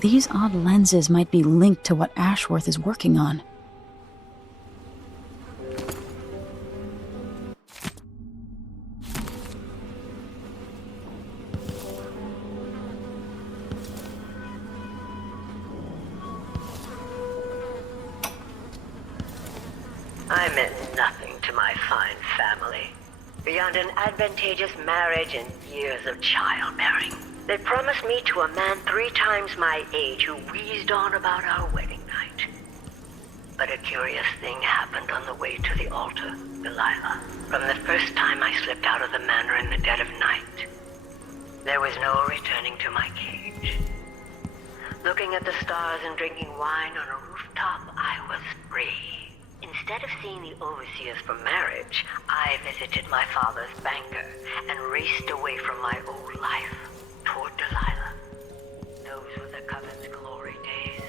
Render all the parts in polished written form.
These odd lenses might be linked to what Ashworth is working on. I meant nothing to my fine family, beyond an advantageous marriage and years of childbearing. They promised me to a man 3 times my age who wheezed on about our wedding night. But a curious thing happened on the way to the altar, Delilah. From the first time I slipped out of the manor in the dead of night, there was no returning to my cage. Looking at the stars and drinking wine on a rooftop, I was free. Instead of seeing the overseers for marriage, I visited my father's banker and raced away from my old life toward Delilah. Those were the Coven's glory days.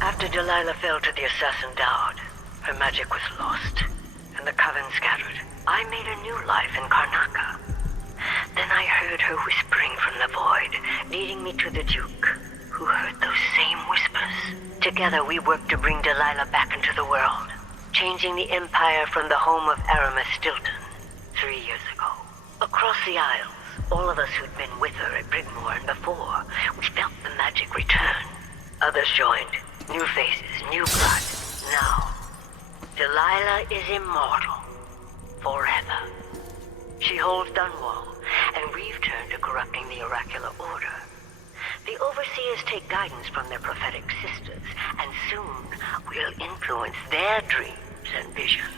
After Delilah fell to the assassin Dowd, her magic was lost, and the Coven scattered. I made a new life in Karnaca. Then I heard her whispering from the void, leading me to the Duke, who heard those same whispers. Together we worked to bring Delilah back into the world, changing the Empire from the home of Aramis Stilton 3 years ago. Across the Isles, all of us who'd been with her at Brigmore and before, we felt the magic return. Others joined. New faces, new blood. Now, Delilah is immortal. Forever. She holds Dunwall, and we've turned to corrupting the oracular order. The overseers take guidance from their prophetic sisters, and soon we'll influence their dreams and visions.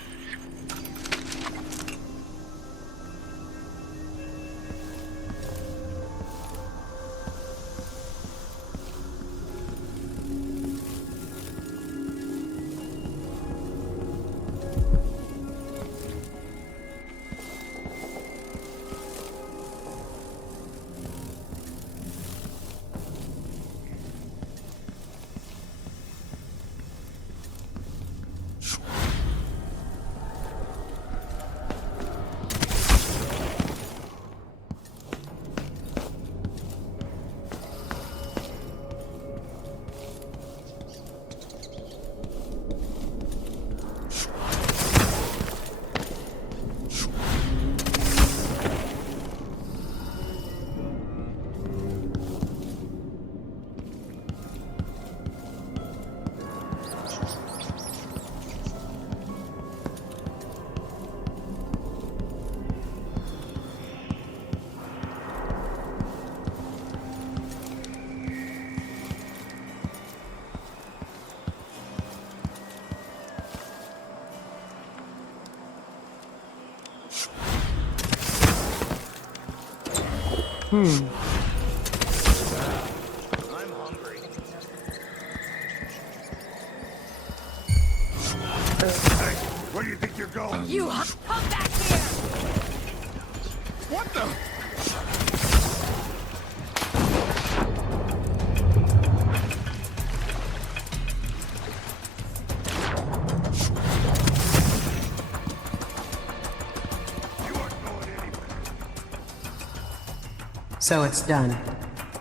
Where do you think you're going? Come back here! What the? You aren't going anywhere. So it's done.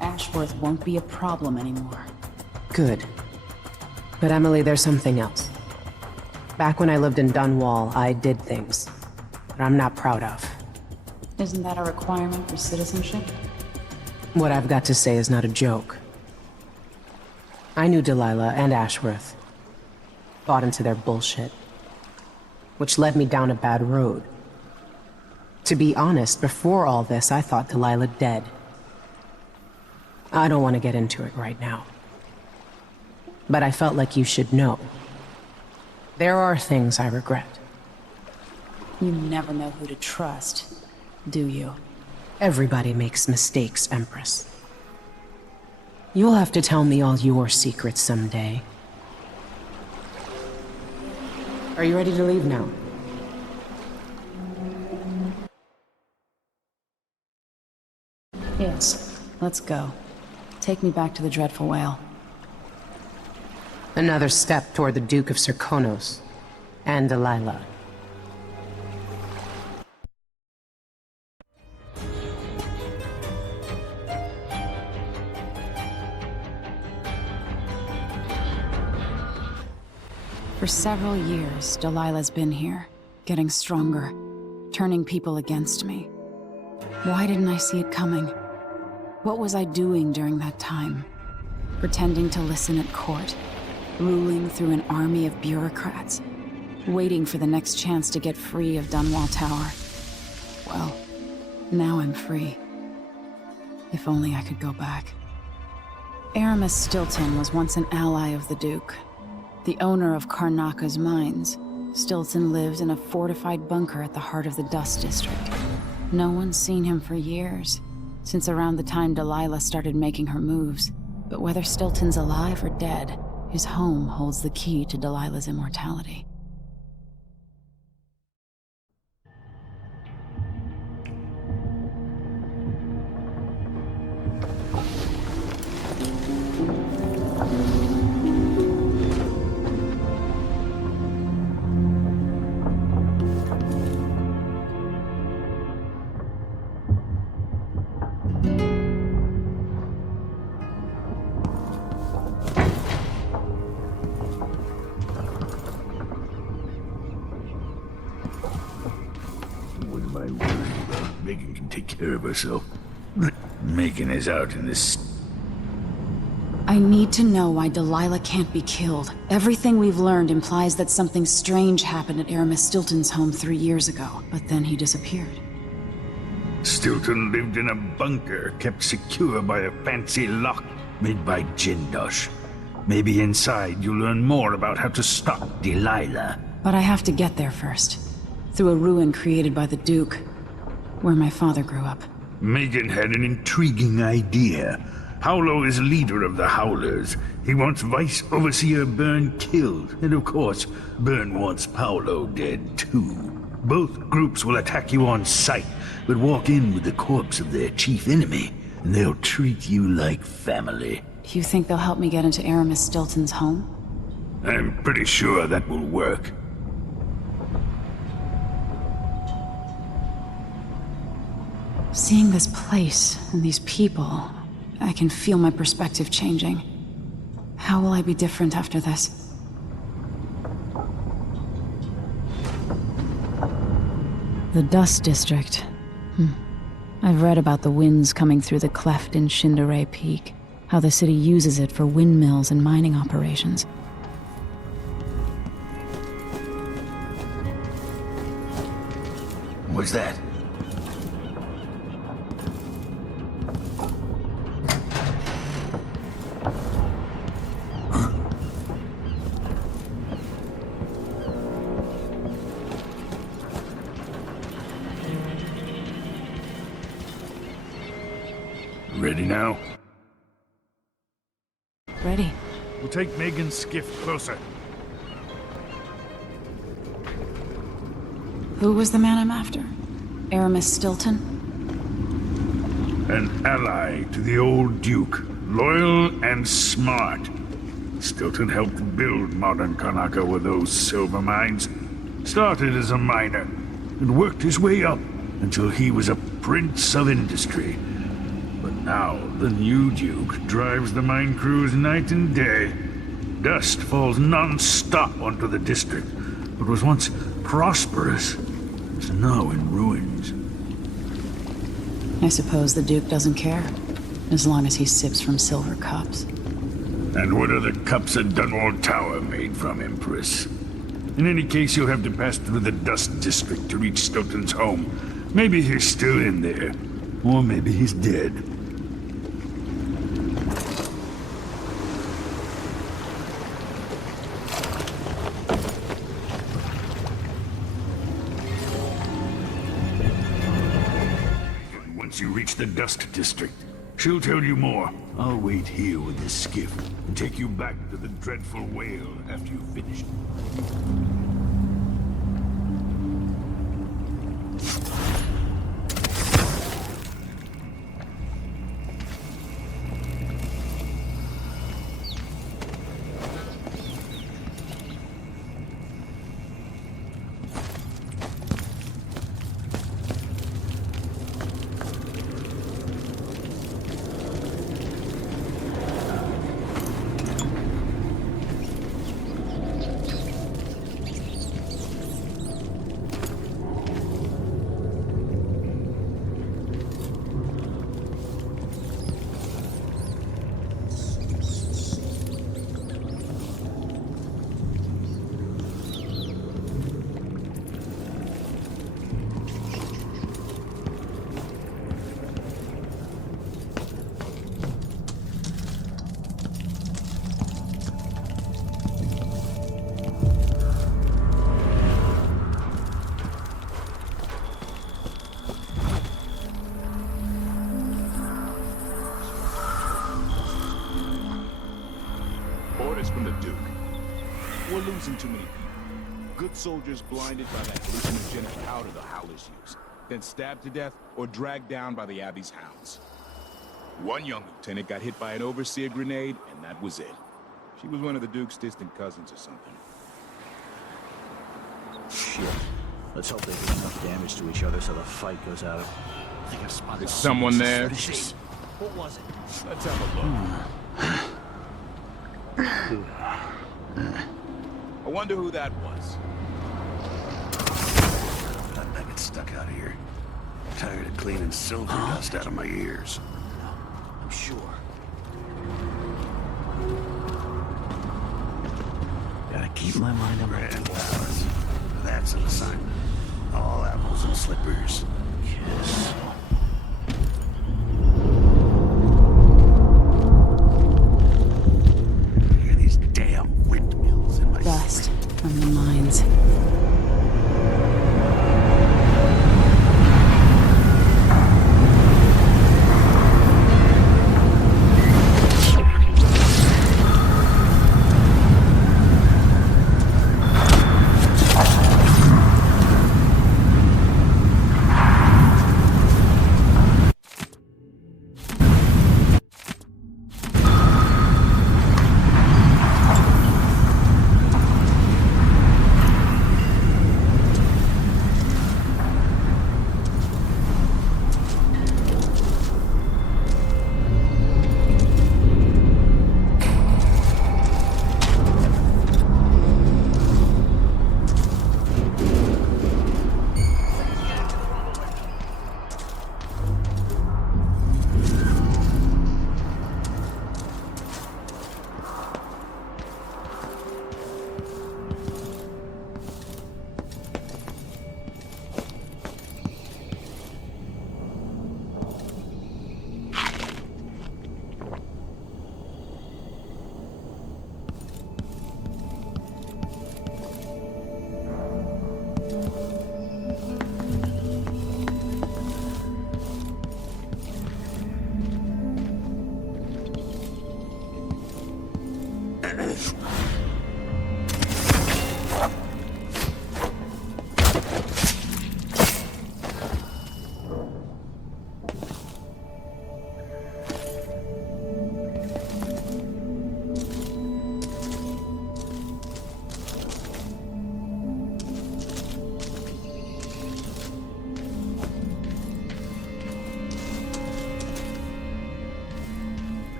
Ashworth won't be a problem anymore. Good. But Emily, there's something else. Back when I lived in Dunwall, I did things that I'm not proud of. Isn't that a requirement for citizenship? What I've got to say is not a joke. I knew Delilah and Ashworth. Bought into their bullshit. Which led me down a bad road. To be honest, before all this, I thought Delilah dead. I don't want to get into it right now. But I felt like you should know. There are things I regret. You never know who to trust, do you? Everybody makes mistakes, Empress. You'll have to tell me all your secrets someday. Are you ready to leave now? Yes. Let's go. Take me back to the Dreadful Whale. Another step toward the Duke of Serkonos and Delilah. For several years, Delilah's been here, getting stronger, turning people against me. Why didn't I see it coming? What was I doing during that time? Pretending to listen at court, ruling through an army of bureaucrats, waiting for the next chance to get free of Dunwall Tower. Well, now I'm free. If only I could go back. Aramis Stilton was once an ally of the Duke, the owner of Karnaka's mines. Stilton lived in a fortified bunker at the heart of the Dust District. No one's seen him for years, since around the time Delilah started making her moves. But whether Stilton's alive or dead, his home holds the key to Delilah's immortality. What am I worried about? Megan can take care of herself. Megan is out in this... I need to know why Delilah can't be killed. Everything we've learned implies that something strange happened at Aramis Stilton's home 3 years ago, but then he disappeared. Stilton lived in a bunker, kept secure by a fancy lock made by Jindosh. Maybe inside you'll learn more about how to stop Delilah. But I have to get there first. Through a ruin created by the Duke, where my father grew up. Megan had an intriguing idea. Paolo is leader of the Howlers. He wants Vice Overseer Byrne killed, and of course, Byrne wants Paolo dead too. Both groups will attack you on sight, but walk in with the corpse of their chief enemy, and they'll treat you like family. You think they'll help me get into Aramis Stilton's home? I'm pretty sure that will work. Seeing this place and these people, I can feel my perspective changing. How will I be different after this? The Dust District. I've read about the winds coming through the cleft in Shindaray Peak, how the city uses it for windmills and mining operations. What's that? Ready now? Ready. We'll take Megan's skiff closer. Who was the man I'm after? Aramis Stilton? An ally to the old Duke, loyal and smart. Stilton helped build modern Karnaca with those silver mines. Started as a miner, and worked his way up until he was a prince of industry. But now, the new Duke drives the mine crews night and day. Dust falls non-stop onto the district. What was once prosperous is now in ruins. I suppose the Duke doesn't care, as long as he sips from silver cups. And what are the cups at Dunwall Tower made from, Empress? In any case, you'll have to pass through the Dust District to reach Stilton's home. Maybe he's still in there. Or maybe he's dead. Once you reach the Dust District, she'll tell you more. I'll wait here with this skiff and take you back to the dreadful whale after you've finished. Orders from the Duke. We're losing too many people. Good soldiers blinded by that hallucinogenic powder the Howlers use, then stabbed to death or dragged down by the Abbey's hounds. One young lieutenant got hit by an overseer grenade, and that was it. She was one of the Duke's distant cousins or something. Shit. Let's hope they do enough damage to each other so the fight goes out. I think I've spotted Is someone there? fetishes. What was it? Let's have a look. I wonder who that was. I get stuck out of here. I'm tired of cleaning silver dust out of my ears. I'm sure. Gotta keep my mind on my toes. That's an assignment. All apples and slippers. Kiss. These damn windmills in my Dust from the mines.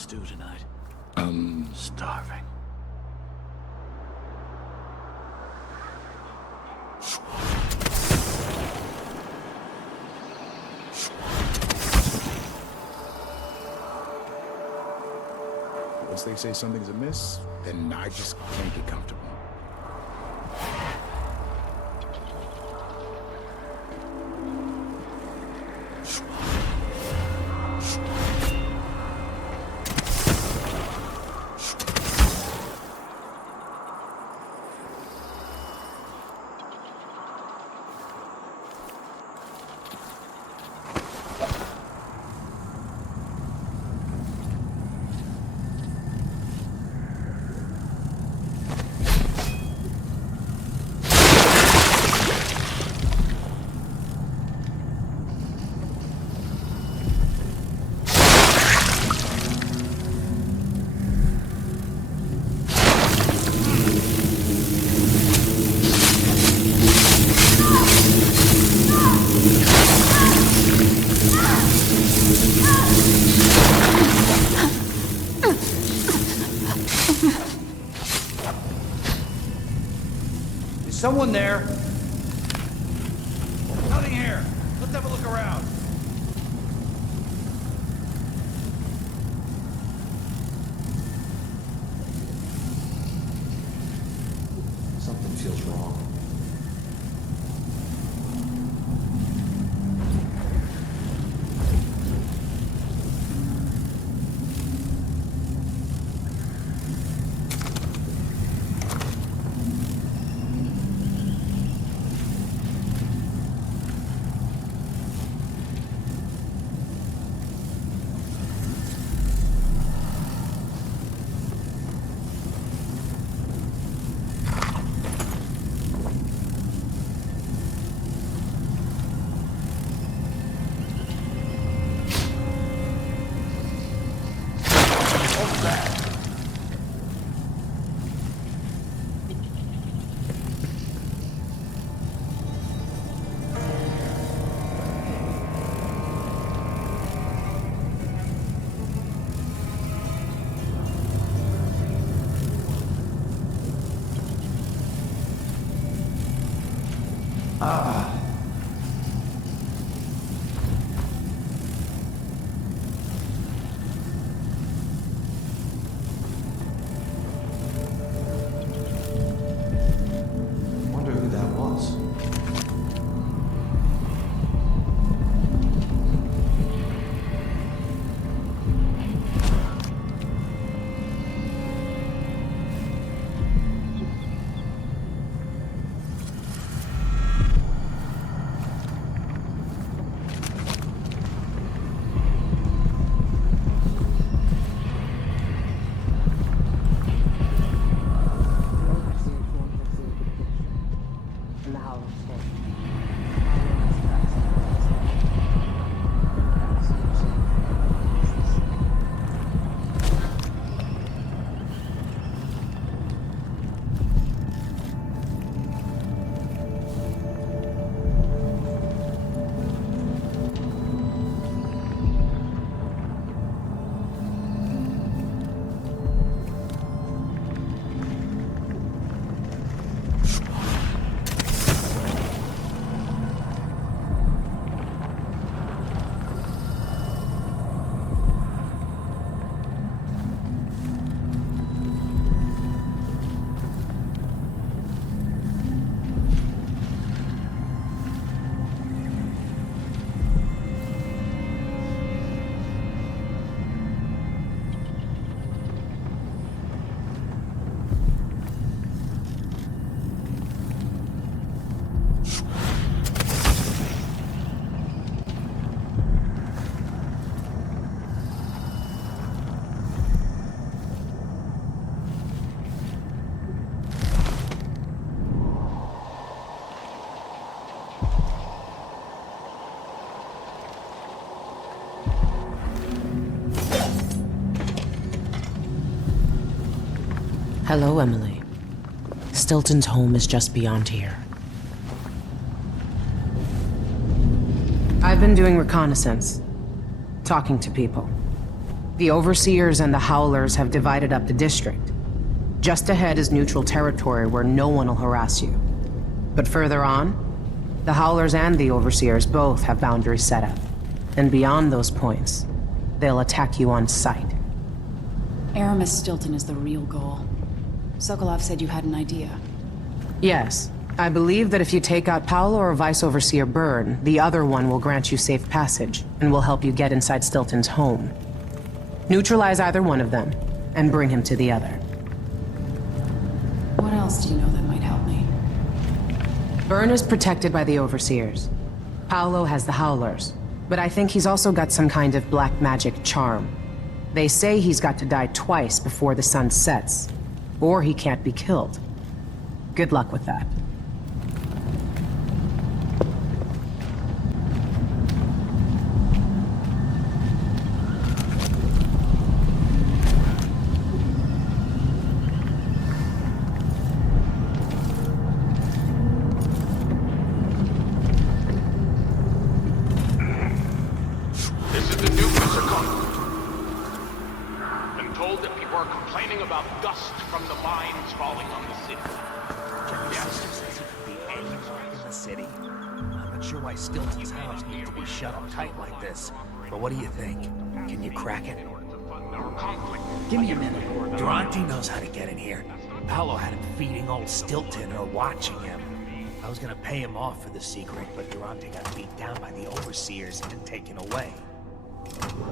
stew tonight? Starving. Once they say something's amiss, then I just can't get comfortable. Someone there. Nothing here. Let's have a look around. Something feels wrong. Wonder who that was. And the Howlers stand. Hello, Emily. Stilton's home is just beyond here. I've been doing reconnaissance, talking to people. The Overseers and the Howlers have divided up the district. Just ahead is neutral territory where no one will harass you. But further on, the Howlers and the Overseers both have boundaries set up. And beyond those points, they'll attack you on sight. Aramis Stilton is the real goal. Sokolov said you had an idea. Yes. I believe that if you take out Paolo or Vice Overseer Byrne, the other one will grant you safe passage, and will help you get inside Stilton's home. Neutralize either one of them, and bring him to the other. What else do you know that might help me? Byrne is protected by the Overseers. Paolo has the Howlers, but I think he's also got some kind of black magic charm. They say he's got to die twice before the sun sets, or he can't be killed. Good luck with that. This is the Duke of Secund. Been told that people are complaining about dust from the mines falling on the city. Sister says he could be anywhere in the city. I'm not sure why Stilton's house needs to be shut up tight like this. But what do you think? Can you crack it? Give me a minute. Durante knows how to get in here. Paolo had him feeding old Stilton or watching him. I was gonna pay him off for the secret, but Durante got beat down by the Overseers and taken away.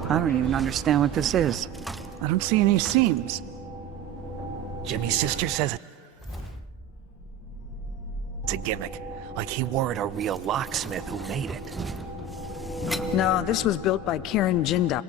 I don't even understand what this is. I don't see any seams. Jimmy's sister says it's a gimmick, like he weren't a real locksmith who made it. No, this was built by Karen Jinda.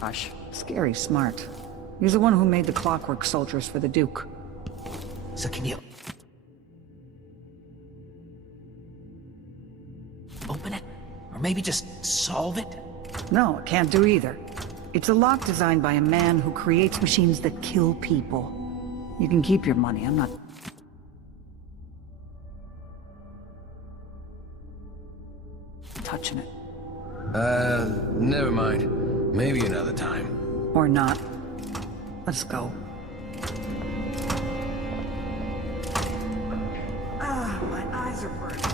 Gosh, scary smart. He's the one who made the clockwork soldiers for the Duke. So can you open it? Or maybe just solve it? No, it can't do either. It's a lock designed by a man who creates machines that kill people. You can keep your money, I'm not... touching it. Never mind. Maybe another time. Or not. Let's go. Ah, my eyes are burning.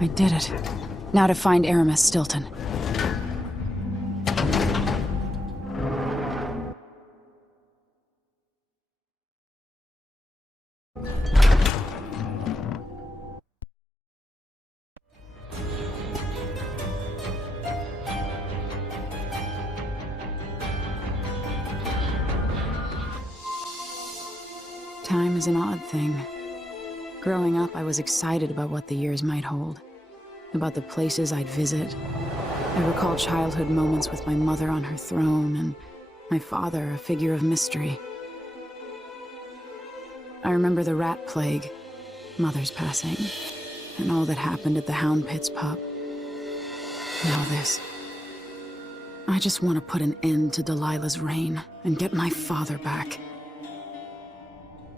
I did it. Now to find Aramis Stilton. Time is an odd thing. Growing up, I was excited about what the years might hold, about the places I'd visit. I recall childhood moments with my mother on her throne, and my father, a figure of mystery. I remember the rat plague, Mother's passing, and all that happened at the Hound Pit's pub. Now this. I just want to put an end to Delilah's reign and get my father back.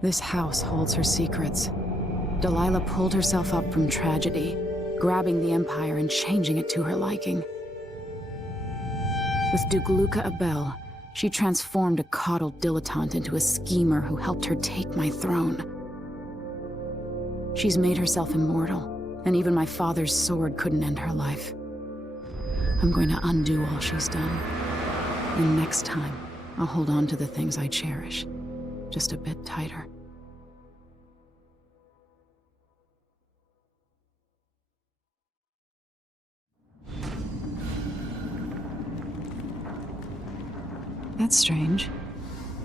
This house holds her secrets. Delilah pulled herself up from tragedy, grabbing the Empire and changing it to her liking. With Duke Luca Abel, she transformed a coddled dilettante into a schemer who helped her take my throne. She's made herself immortal, and even my father's sword couldn't end her life. I'm going to undo all she's done. And next time, I'll hold on to the things I cherish, just a bit tighter. That's strange.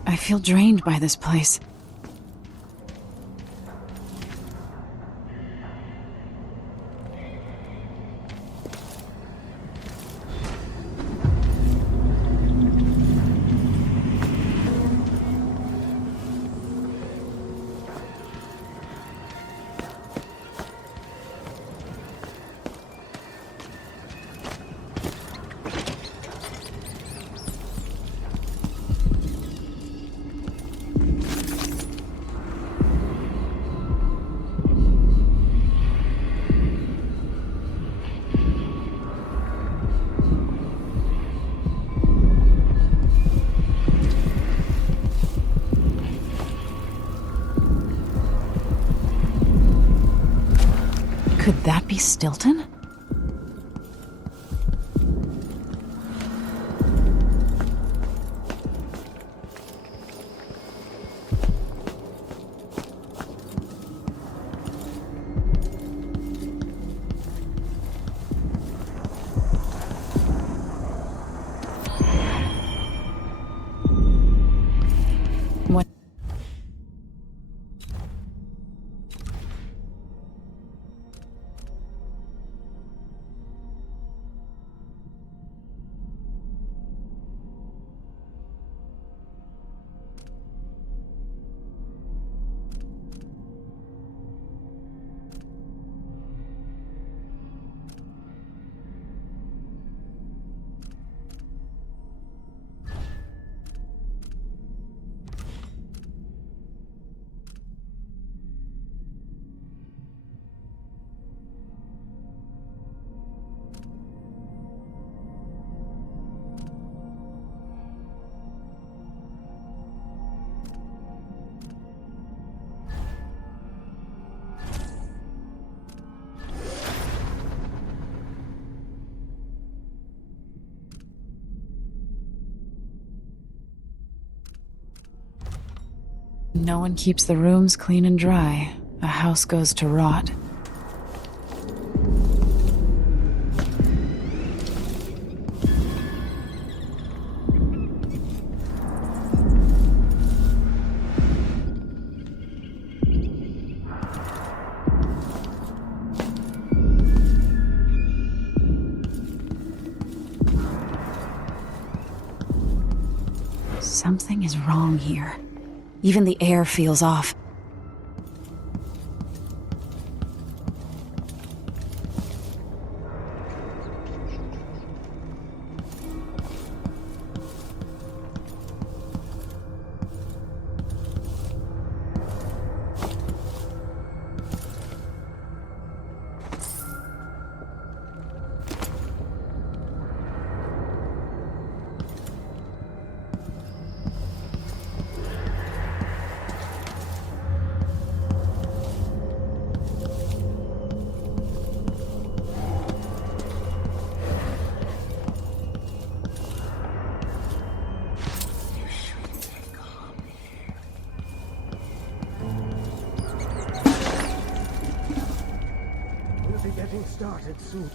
I feel drained by this place. Could that be Stilton? What? No one keeps the rooms clean and dry. A house goes to rot. Something is wrong here. Even the air feels off. started soon.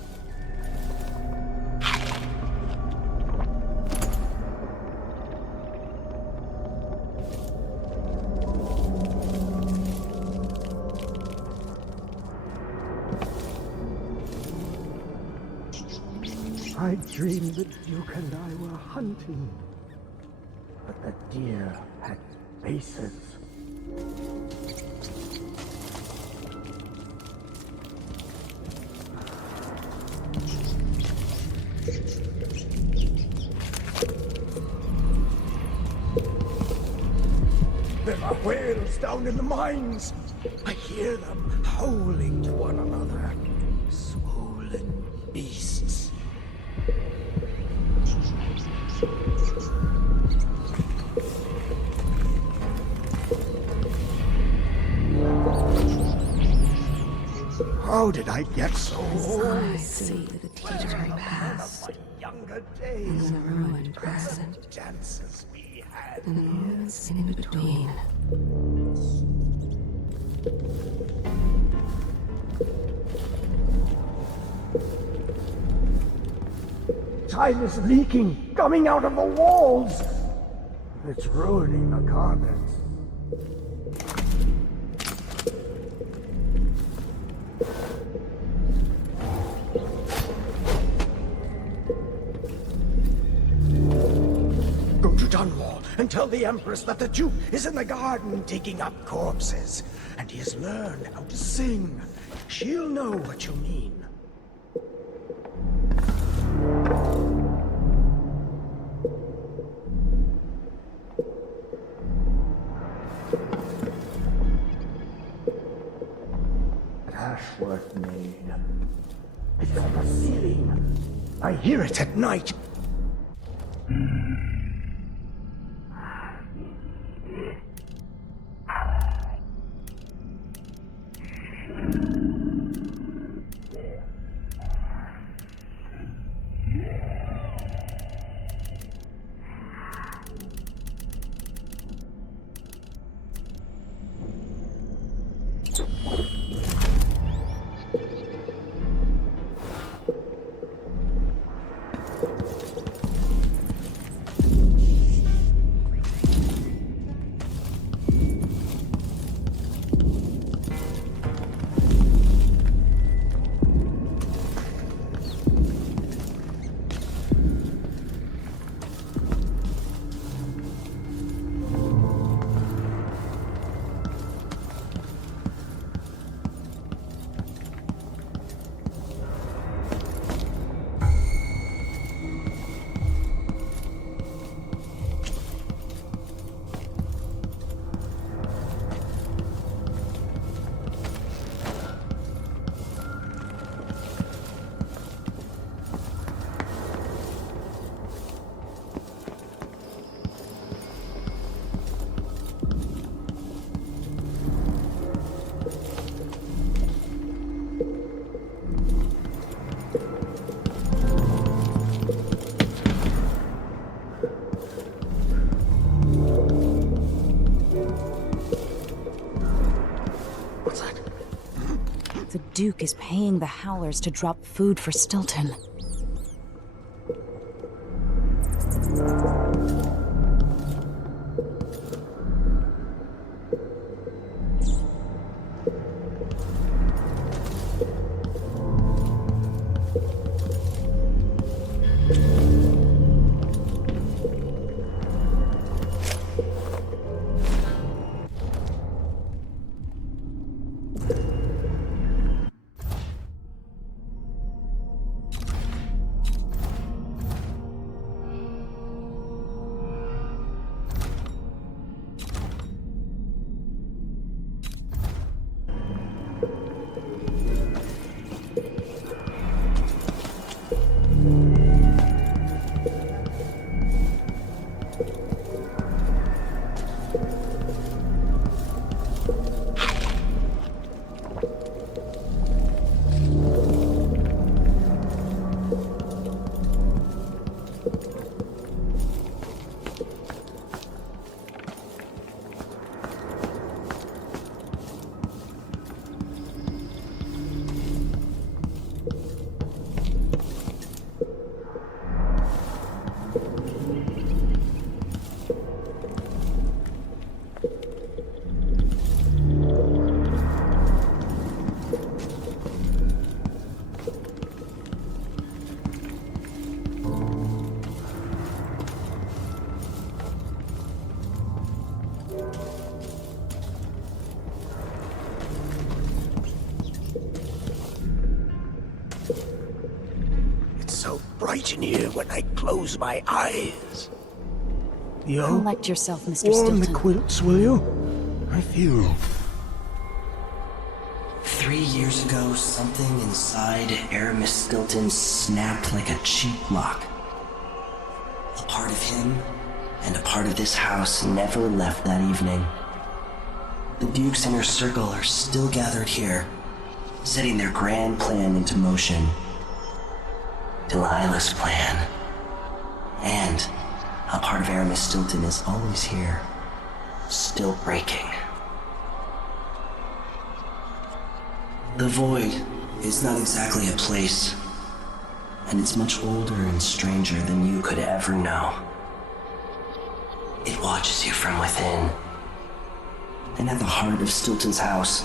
I dreamed that Duke and I were hunting, but the deer had faces. There are whales down in the mines. I hear them howling to one another. Swollen beasts. How did I get so old? I see the teetering past, Younger days. and the ruined present, Chances we had. and the moments in between. Time is leaking, coming out of the walls. It's ruining the carpets. Go to Dunwall and tell the Empress that the Duke is in the garden digging up corpses. And he has learned how to sing. She'll know what you mean. Ashworth made. It's on the ceiling. I hear it at night. The Duke is paying the Howlers to drop food for Stilton. right in here when I close my eyes. Yo, Collect yourself, Mr. warm the Stilton. quilts, will you? I feel 3 years ago, something inside Aramis Stilton snapped like a cheap lock. A part of him and a part of this house never left that evening. The Duke's inner circle are still gathered here, setting their grand plan into motion. Delilah's plan. And a part of Aramis Stilton is always here, still breaking. The Void is not exactly a place, and it's much older and stranger than you could ever know. It watches you from within. And at the heart of Stilton's house,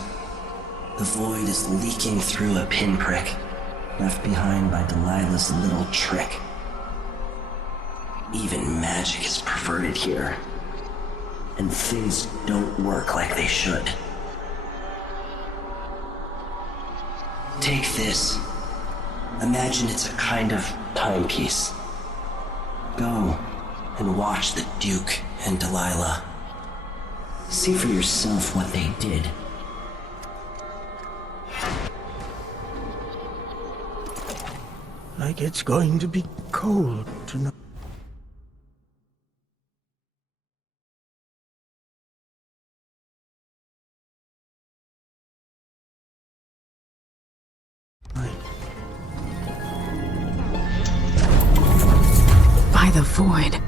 the Void is leaking through a pinprick left behind by Delilah's little trick. Even magic is perverted here, and things don't work like they should. Take this. Imagine it's a kind of timepiece. Go and watch the Duke and Delilah. See for yourself what they did. like it's going to be cold tonight. By the Void. Guests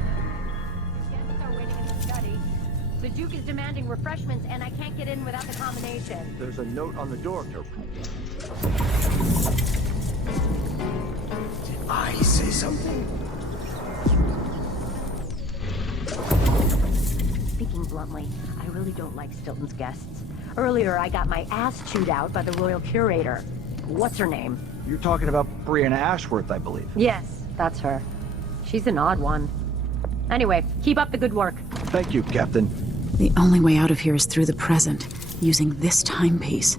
are waiting in the study. The Duke is demanding refreshments, and I can't get in without the combination. There's a note on the door, Did I say something? Speaking bluntly, I really don't like Stilton's guests. Earlier, I got my ass chewed out by the royal curator. What's her name? You're talking about Brianna Ashworth, I believe. Yes, that's her. She's an odd one. Anyway, keep up the good work. Thank you, Captain. The only way out of here is through the present, using this timepiece.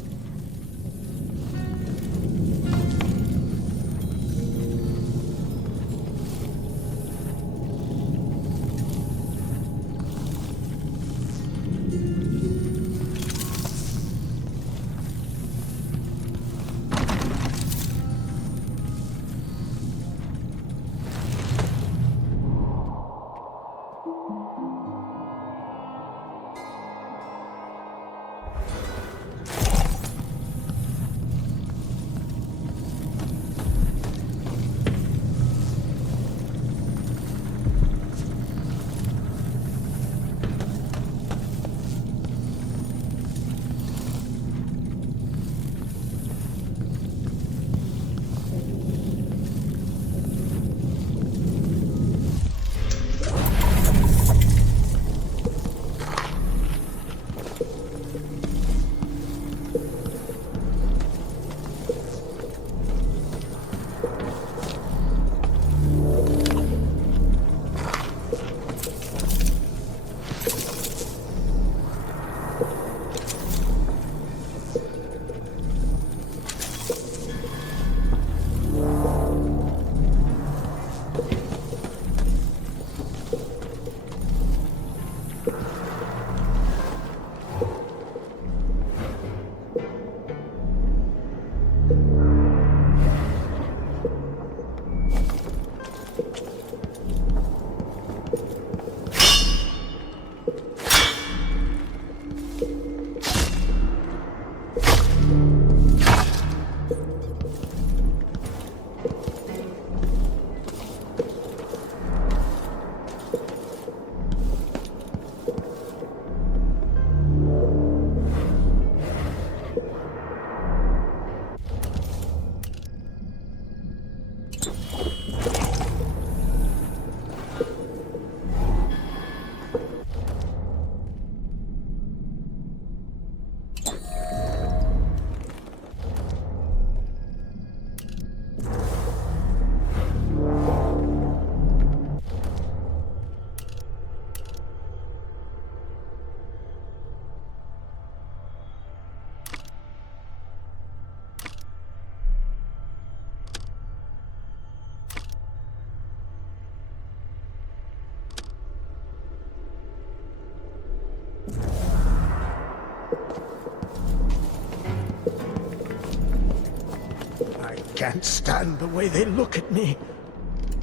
I can't stand the way they look at me.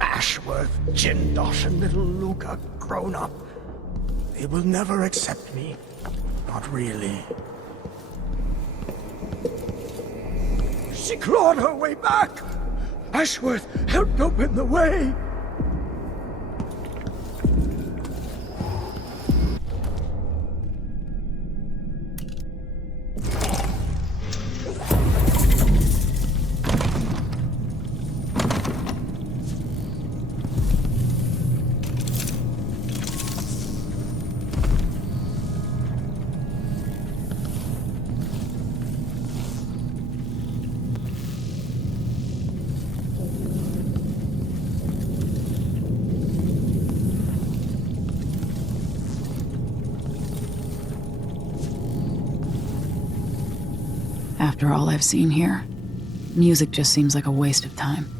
Ashworth, Jindosh, and little Luca grown up. They will never accept me. Not really. She clawed her way back! Ashworth helped open the way! After all I've seen here, music just seems like a waste of time.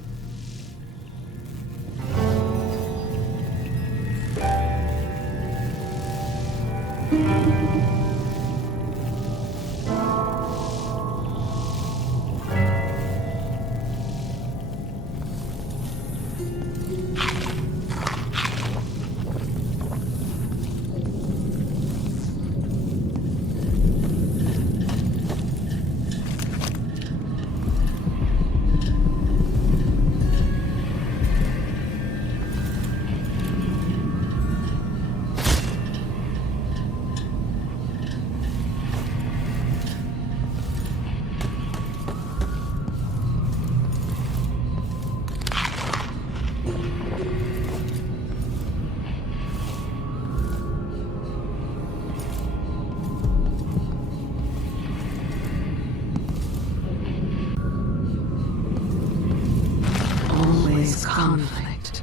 Always conflict,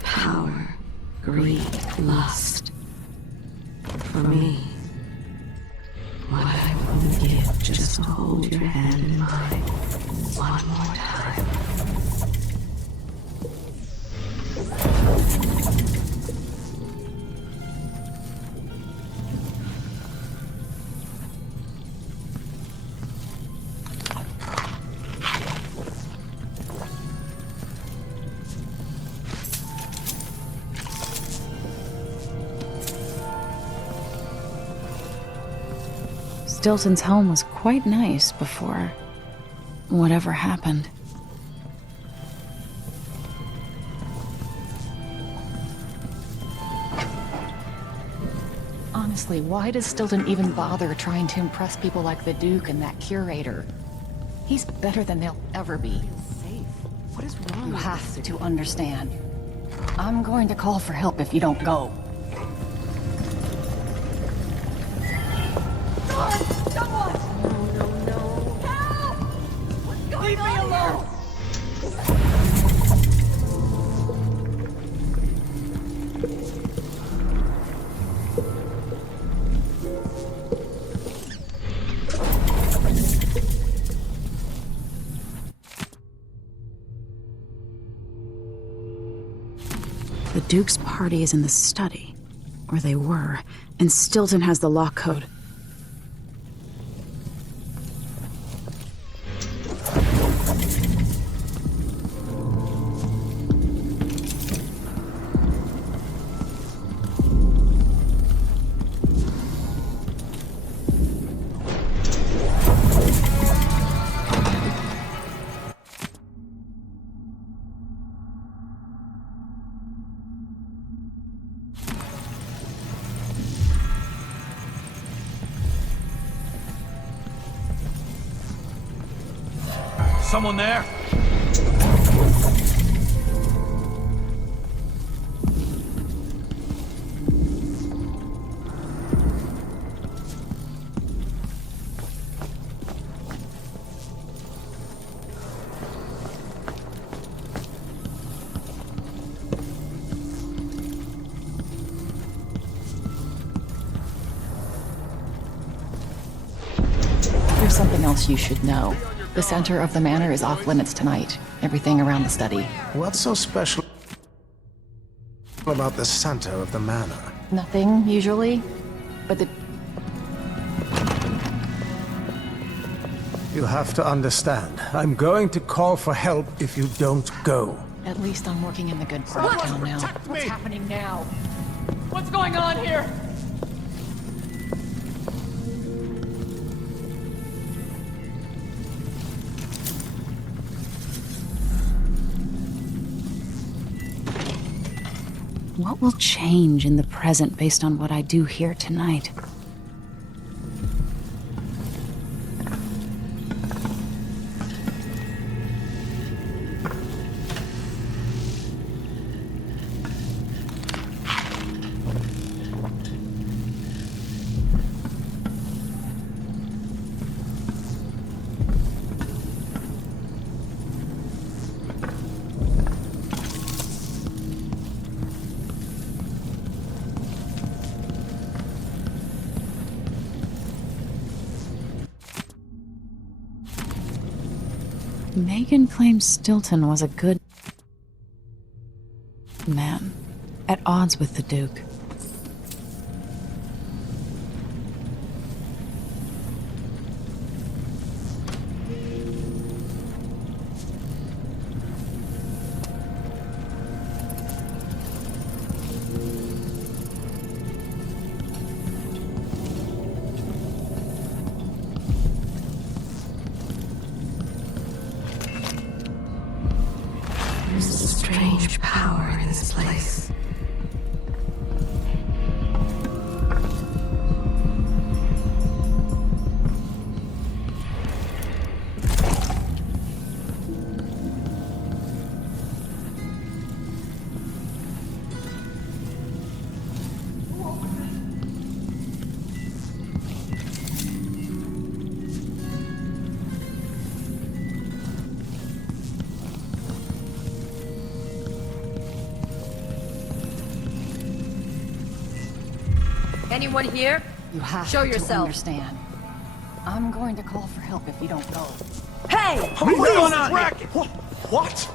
power, greed, lust. For me, what I wouldn't give just to hold your hand in mine one more time. Stilton's home was quite nice before whatever happened. Honestly, why does Stilton even bother trying to impress people like the Duke and that curator? He's better than they'll ever be. What is wrong? You have to understand. I'm going to call for help if you don't go. Someone! No. Help! What's going on? Leave me alone! The Duke's party is in the study, or they were, and Stilton has the lock code. Someone there? There's something else you should know. The center of the manor is off limits tonight. Everything around the study. What's so special about the center of the manor? Nothing, usually. But the You have to understand. I'm going to call for help if you don't go. At least I'm working in the good part of town now. What's happening now? What's going on here? What will change in the present based on what I do here tonight? Megan claims Stilton was a good man, at odds with the Duke. There's a strange power in this place. Anyone here? You have Show to yourself. understand. I'm going to call for help if you don't go. Hey! What's going on here? What?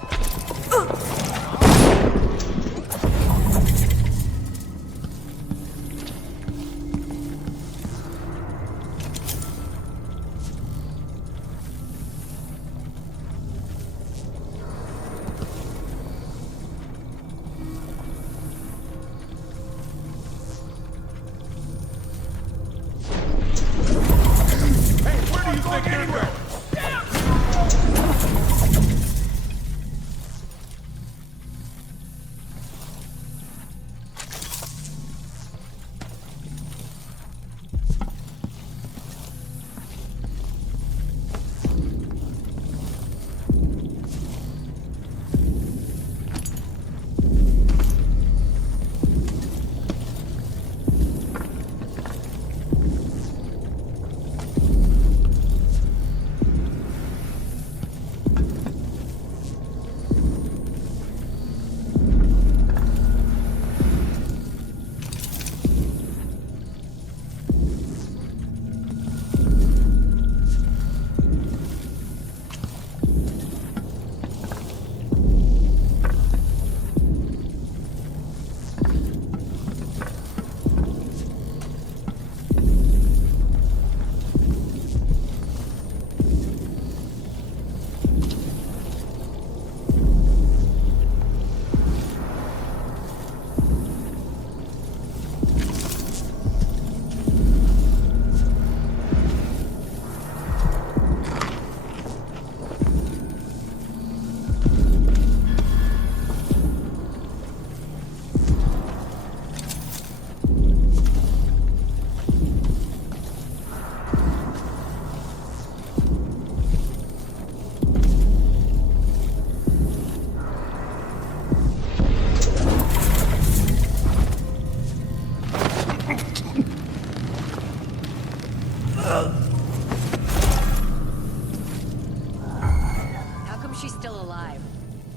How come she's still alive?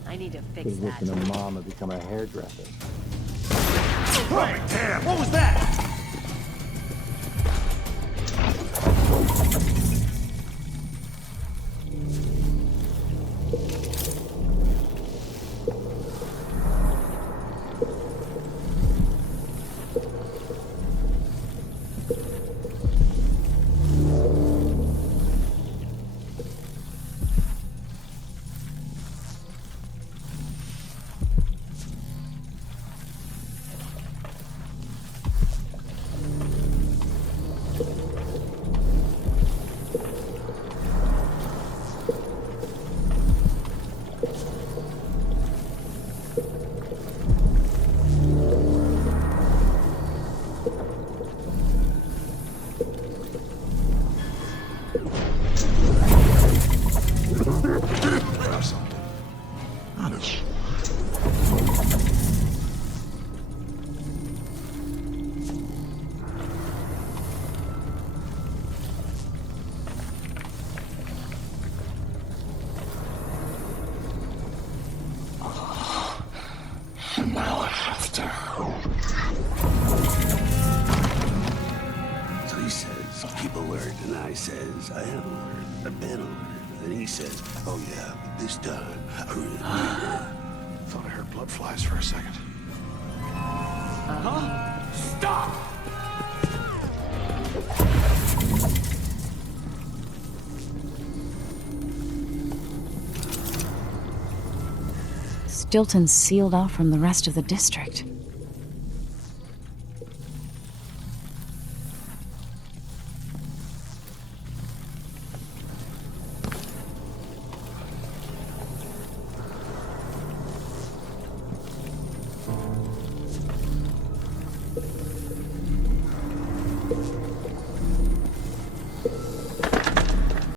I need to fix Could that. listen to Mom and become a hairdresser. Right, damn! What was that? I says, I have ordered, a bed ordered. And he says, oh yeah, but this time, I really need it. Thought I heard blood flies for a second. Huh? Stop! Stilton's sealed off from the rest of the district.